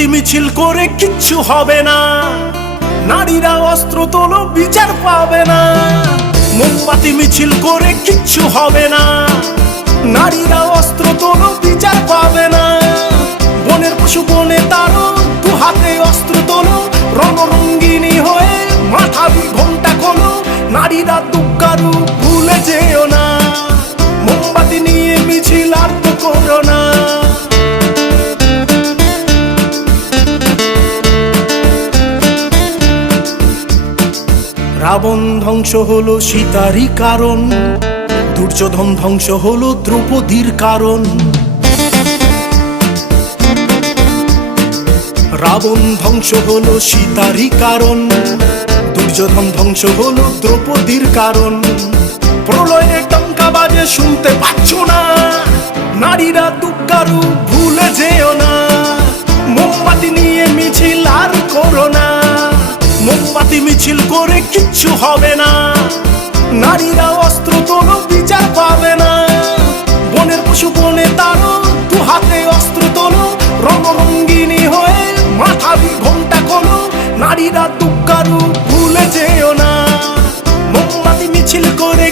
মোমবাতি মিছিল করে কিচ্ছু হবে না, নারীরা অস্ত্র তোলো বিচার পাবে না। মোমবাতি মিছিল করে কিচ্ছু হবে না, নারীরা অস্ত্র তোলো বিচার পাবে না। বনের পশু বনে তারো, দু হাতে অস্ত্র তোলো, রণরঙ্গিনী হয়ে মাথাবি ঘোমটা খোলো। নারীরা দুঃখারু ভুলে যেও না, মোমবাতি নিয়ে মিছিল আর তো করো না। রাবণ ধ্বংস হলো সীতারই কারণ, দুর্যোধন ধ্বংস হলো দ্রৌপদীর কারণ। রাবণ ধ্বংস হলো সীতারই কারণ, দুর্যোধন ধ্বংস হলো দ্রৌপদীর কারণ। প্রলয়ে টঙ্কা বাজে শুনতে পাচ্ছ না, নারীরা দুঃখারু ভুলে যেও না। মোমবাতি নিয়ে মিছিল আর করো না, মোমবাতি মিছিল করে কিচ্ছু হবে না, নারীরা অস্ত্র তোলো বিচার পাবে না। বনের পশু বনে তারো, দু হাতে অস্ত্র তোলো, রণরঙ্গিনী হয়ে মাথাবি ঘোমটা খোলো। নারীরা দুঃখারু ভুলে যেও না, মোমবাতি মিছিল করে